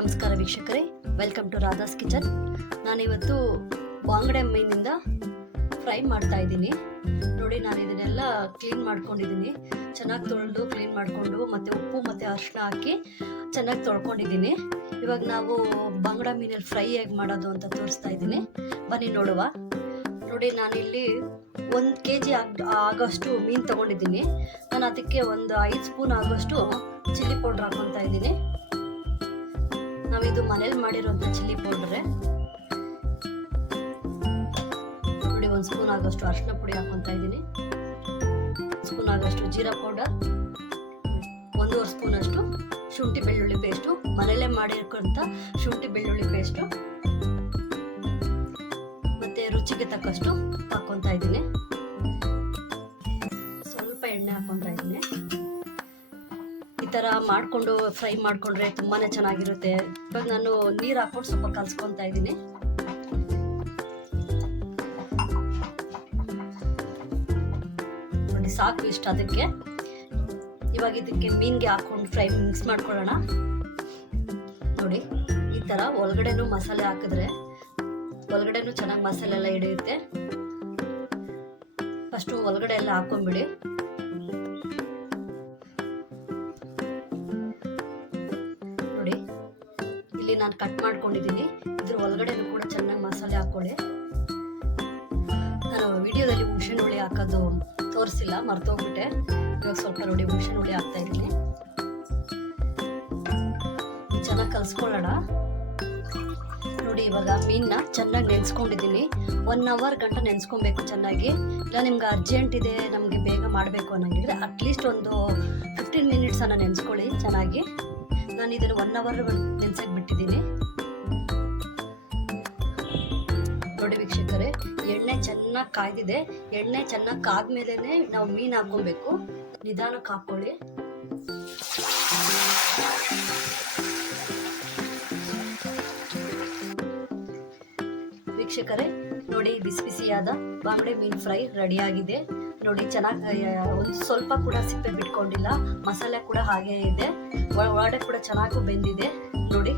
ನಮಸ್ಕಾರ ವೀಕ್ಷಕರೇ, welcome to Radha's kitchen. ನಾನಿವತ್ತು ಬಾಂಗಡೆ ಮೀನಿಂದ ಫ್ರೈ ಮಾಡ್ತಾ ಇದ್ದೀನಿ. ನೋಡಿ, ನಾನು ಇದನ್ನೆಲ್ಲ ಕ್ಲೀನ್ ಮಾಡ್ಕೊಂಡಿದ್ದೀನಿ. ಚೆನ್ನಾಗಿ ತೊಳೆದು ಕ್ಲೀನ್ ಮಾಡಿಕೊಂಡು ಮತ್ತು ಉಪ್ಪು ಮತ್ತು ಅರಿಶಿನ ಹಾಕಿ ಚೆನ್ನಾಗಿ ತೊಳ್ಕೊಂಡಿದ್ದೀನಿ. ಇವಾಗ ನಾವು ಬಾಂಗಡ ಮೀನಲ್ಲಿ ಫ್ರೈ ಹೇಗೆ ಮಾಡೋದು ಅಂತ ತೋರಿಸ್ತಾ ಇದ್ದೀನಿ. ಬನ್ನಿ ನೋಡುವ. ನೋಡಿ, ನಾನಿಲ್ಲಿ 1 kg ಆಗೋಷ್ಟು ಮೀನು ತೊಗೊಂಡಿದ್ದೀನಿ. ನಾನು ಅದಕ್ಕೆ ಒಂದು 5 ಸ್ಪೂನ್ ಆಗೋಷ್ಟು ಚಿಲ್ಲಿ ಪೌಡ್ರ್ ಹಾಕೊತಾ ಇದ್ದೀನಿ. ನಾವಿದು ಮನೇಲಿ ಮಾಡಿರೋಂಥ ಚಿಲ್ಲಿ ಪೌಡ್ರೆ. ನೋಡಿ, 1 ಸ್ಪೂನ್ ಆಗೋಷ್ಟು ಅರಿಶಿನ ಪುಡಿ ಹಾಕೊತಾ ಇದ್ದೀನಿ. ಸ್ಪೂನ್ ಆಗೋಷ್ಟು ಜೀರಾ ಪೌಡರ್, 1.5 ಸ್ಪೂನ್ ಅಷ್ಟು ಶುಂಠಿ ಬೆಳ್ಳುಳ್ಳಿ ಪೇಸ್ಟು, ಮನೇಲೇ ಮಾಡಿರೋಂಥ ಶುಂಠಿ ಬೆಳ್ಳುಳ್ಳಿ ಪೇಸ್ಟು, ಮತ್ತೆ ರುಚಿಗೆ ತಕ್ಕಷ್ಟು ಹಾಕೊತಾ ಇದ್ದೀನಿ. ಸ್ವಲ್ಪ ಎಣ್ಣೆ ಹಾಕೊತಾ ಇದ್ದೀನಿ. ಈ ಥರ ಮಾಡಿಕೊಂಡು ಫ್ರೈ ಮಾಡಿಕೊಂಡ್ರೆ ತುಂಬಾ ಚೆನ್ನಾಗಿರುತ್ತೆ. ಇವಾಗ ನಾನು ನೀರು ಹಾಕ್ಕೊಂಡು ಸ್ವಲ್ಪ ಕಲ್ಸ್ಕೊತಾ ಇದ್ದೀನಿ. ನೋಡಿ, ಸಾಕು ಇಷ್ಟ ಅದಕ್ಕೆ. ಇವಾಗ ಇದಕ್ಕೆ ಮೀನಿಗೆ ಹಾಕೊಂಡು ಫ್ರೈ ಮಿಕ್ಸ್ ಮಾಡ್ಕೊಳ್ಳೋಣ. ನೋಡಿ, ಈ ಥರ ಒಳಗಡೆನೂ ಮಸಾಲೆ ಹಾಕಿದ್ರೆ ಒಳಗಡೆನೂ ಚೆನ್ನಾಗಿ ಮಸಾಲೆ ಎಲ್ಲ ಹಿಡಿಯುತ್ತೆ. ಫಸ್ಟು ಒಳಗಡೆ ಎಲ್ಲ ಹಾಕೊಂಡ್ಬಿಡಿ. ನೋಡಿ, ಇಲ್ಲಿ ನಾನು ಕಟ್ ಮಾಡ್ಕೊಂಡಿದ್ದೀನಿ. ಇದ್ರ ಒಳಗಡೆನೂ ಕೂಡ ಚೆನ್ನಾಗಿ ಮಸಾಲೆ ಹಾಕೊಳ್ಳಿ. ನಾನು ವಿಡಿಯೋದಲ್ಲಿ ಹುಣಸೆ ಹುಳಿ ಹಾಕೋದು ತೋರಿಸಿಲ್ಲ, ಮರ್ತೋಗ್ಬಿಟ್ಟೆ. ಇವಾಗ ಸ್ವಲ್ಪ ನೋಡಿ ಹುಣಸೆ ಹುಳಿ ಹಾಕ್ತಾ ಇದ್ದೀನಿ. ಚೆನ್ನಾಗಿ ಕಲಿಸ್ಕೊಳ್ಳೋಣ. ನೋಡಿ, ಇವಾಗ ಮೀನನ್ನ ಚೆನ್ನಾಗಿ ನೆನೆಸ್ಕೊಂಡಿದ್ದೀನಿ. 1 hour ಗಂಟ ನೆನೆಸ್ಕೊಬೇಕು ಚೆನ್ನಾಗಿ. ಇಲ್ಲ ನಿಮ್ಗೆ ಅರ್ಜೆಂಟ್ ಇದೆ, ನಮಗೆ ಬೇಗ ಮಾಡಬೇಕು ಅನ್ನೋಂಗಿದ್ರೆ ಅಟ್ಲೀಸ್ಟ್ ಒಂದು 15 ಮಿನಿಟ್ಸ್ ಅನ್ನ ನೆನೆಸ್ಕೊಳ್ಳಿ ಚೆನ್ನಾಗಿ. ನಾನು ಇದನ್ನು 1 hour ನೆನೆಸಕ್ಕೆ ಬಿಟ್ಟಿದ್ದೀನಿ. ನೋಡಿ ವೀಕ್ಷಕರೇ, ಎಣ್ಣೆ ಚೆನ್ನಾಗಿ ಕಾಯ್ದಿದೆ. ಎಣ್ಣೆ ಚೆನ್ನಾಗಿ ಕಾದ್ಮೇಲೆ ನಾವು ಮೀನು ಹಾಕೊಬೇಕು. ನಿಧಾನಕ್ಕೆ ಹಾಕೊಳ್ಳಿ. ವೀಕ್ಷಕರೇ, ನೋಡಿ, ಬಿಸಿ ಬಿಸಿಯಾದ ಬಾಂಗಡೆ ಮೀನು ಫ್ರೈ ರೆಡಿಯಾಗಿದೆ. ನೋಡಿ, ಚೆನ್ನಾಗಿ ಒಂದು ಸ್ವಲ್ಪ ಕೂಡ ಸಿಪ್ಪೆ ಬಿಟ್ಕೊಂಡಿಲ್ಲ. ಮಸಾಲೆ ಕೂಡ ಹಾಗೇ ಇದೆ. ಒಳಗಡೆ ಕೂಡ ಚೆನ್ನಾಗಿ ಬೆಂದಿದೆ. ನೋಡಿ,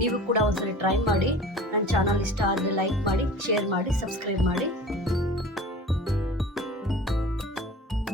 ನೀವು ಕೂಡ ಒಂದ್ಸರಿ ಟ್ರೈ ಮಾಡಿ. ನನ್ನ ಚಾನಲ್ ಇಷ್ಟ ಆದರೆ ಲೈಕ್ ಮಾಡಿ, ಶೇರ್ ಮಾಡಿ, ಸಬ್ಸ್ಕ್ರೈಬ್ ಮಾಡಿ.